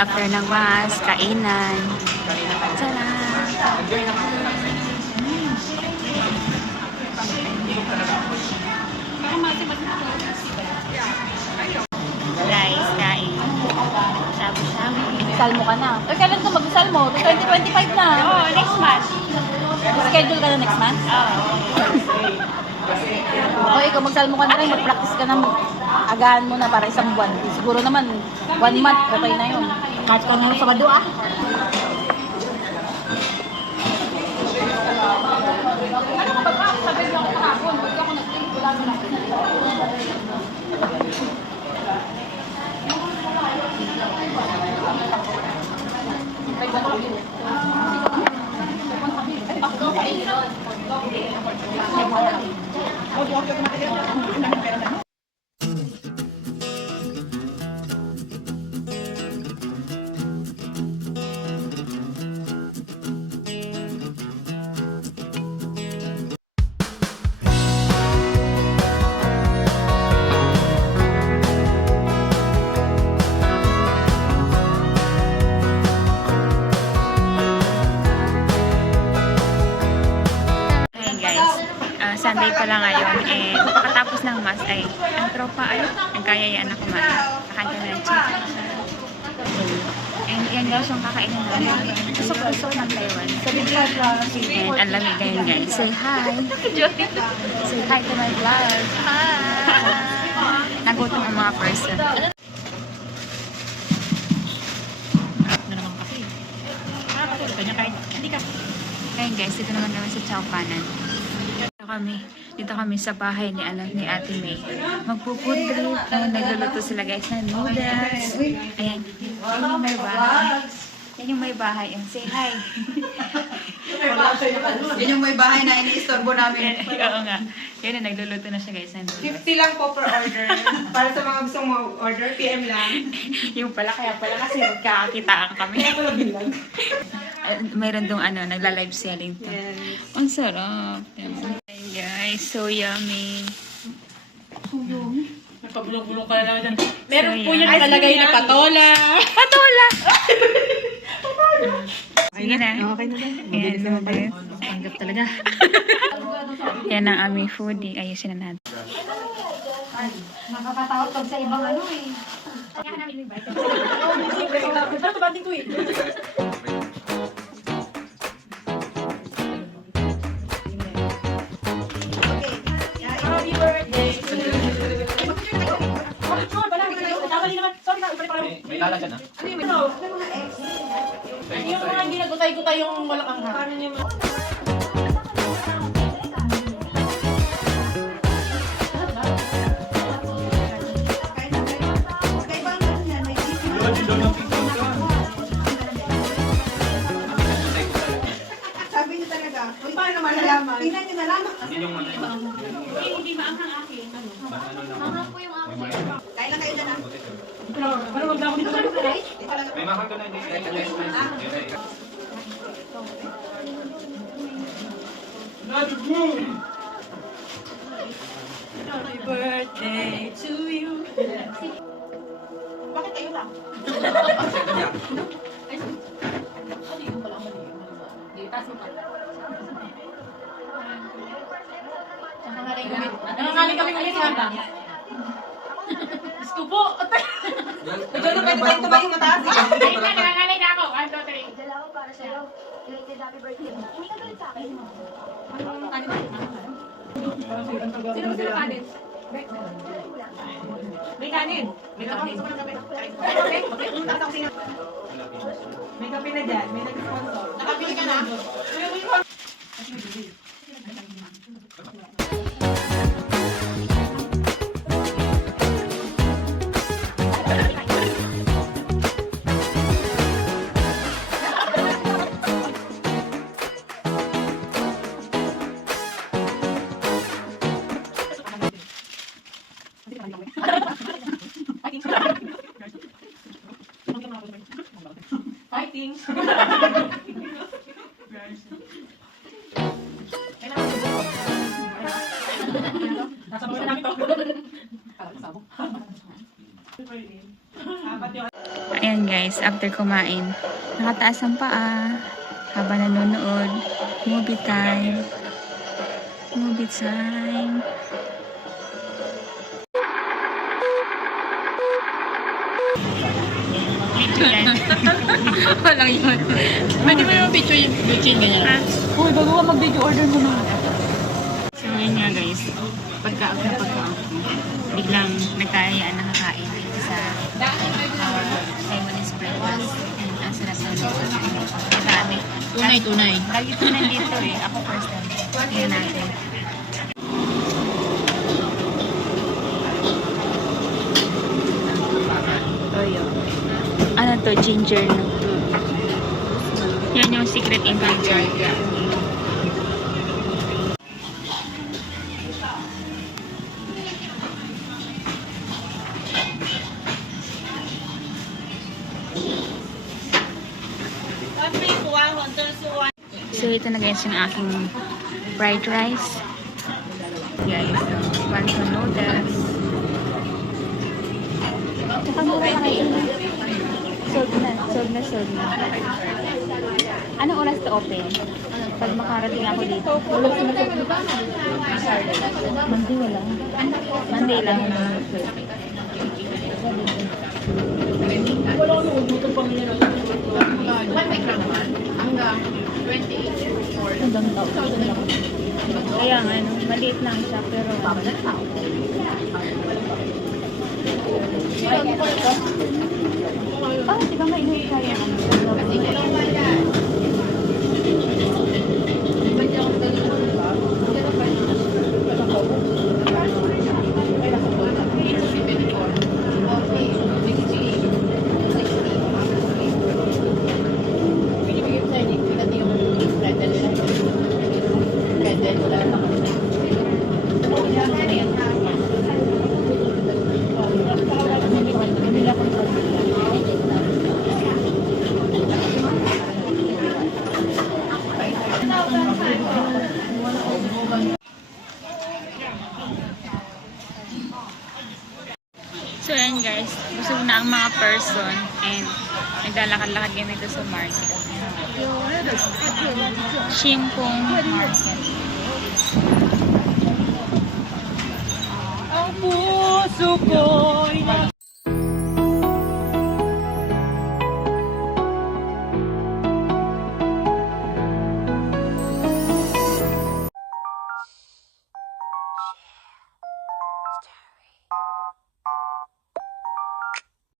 after ng mass, kainan. Tara! Guys, kain. Shabu-shabu. Salmo ka na. O, kailan ka mag-salmo? 2025 na. Oh, next month. Schedule ka na next month? O, ikaw magsalmo ka na rin. Mag-practice ka ng agahan mo na para isang buwan. Siguro naman, 1 month, okay na yun. Kahit ka ngayon sa Bado, ah. Sunday pa lang ngayon and pagkatapos ng mass ay ang tropa ay ang kayayaan na kumain. Kakain ka ng chicken. And yan guys yung kakainan namin. Usok-usok ng Taiwan. And ang lamig ngayon guys. Say hi! Say hi to my vlog! Hi! Nagutom ang mga person. Ngayon guys, dito naman kami sa Chowpanan. Dito kami sa bahay ni Ate May. Magpo-food trip. Nagluluto sila guys ng noodles. Ayan. Yan yung may bahay. Yan yung may bahay. And say hi. Yan yung may bahay na ini-istorbo namin. Oo nga. Yan na, nagluluto na siya guys ng noodles. 50 lang po per order. Para sa mga gustong order, PM lang. Yung pala, kaya pala kasi magkakakitaan kami. Kaya pala bilang. Mayroon dong nagla-live selling to. Yes. Ang sarap. Ayan guys, so yummy. Napabulong-bulong ka na lang dyan. Meron So, po yan. yung nakalagay na patola. Patola! Sige na. Okay na lang. Ayan, noodles. Tanggap talaga. Yan ang aming foodie. Ayusin na natin. Nakakatawag pag sa ibang ano eh. Pero tabating ko eh. Happy birthday to you. May lalagyan na. Yung mga hindi nagutay-gutay yung walang anghang. Paano niya Sabi niyo talaga, uy, paano malalaman? Tingnan niyo na lang. hindi maanghang akin? Mahal po yung akin. Kaya lang kayo na lang. Pero wag na ako dito. May mahal ka na hindi. Happy birthday to you. Bakit kayo lang? Nangangaling kami ulit ha. Gusto po. Diyan na pwede tayong tumayo mataas. Nangangalay na ako. 1, 2, 3. Dalawa para sa'yo. Related happy birthday. Hindi ka galit sa akin. Sino ba sila kanin? May kanin. May kanin. May kape na dyan. May nag-sponsor. Nakabili ka na? Fighting. Nasa mga namin to. Apat yung ayan guys, after kumain, nakataas ang paa habang nanonood. Movie time. Movie time. Video yan. Walang yun. Pwede mo yung picture yung ganyan. Ha? Uy, bago ka mag-video order mo na. So yun nga guys, pagka biglang nagkayaan na kakain sa Simon's Breakfast. And ang sarap na luto. Madami. Tunay. Lagi tunay dito eh. Ako first time. Tingnan natin. Toyo. Ano to? Ginger no? Yan yung secret ingredient. So ito na guys yung aking fried rice. Guys, wonton noodles. Tsaka mura na kayo. Sold na. Anong oras to open? Pag makarating ako dito. Monday lang. Kaya nga, maliit lang siya, pero di ba may inuwi kaya So ayan guys, busog na ang mga person and naglalakad-lakad kami dito sa market. Shimpong Market. Ang puso ko'y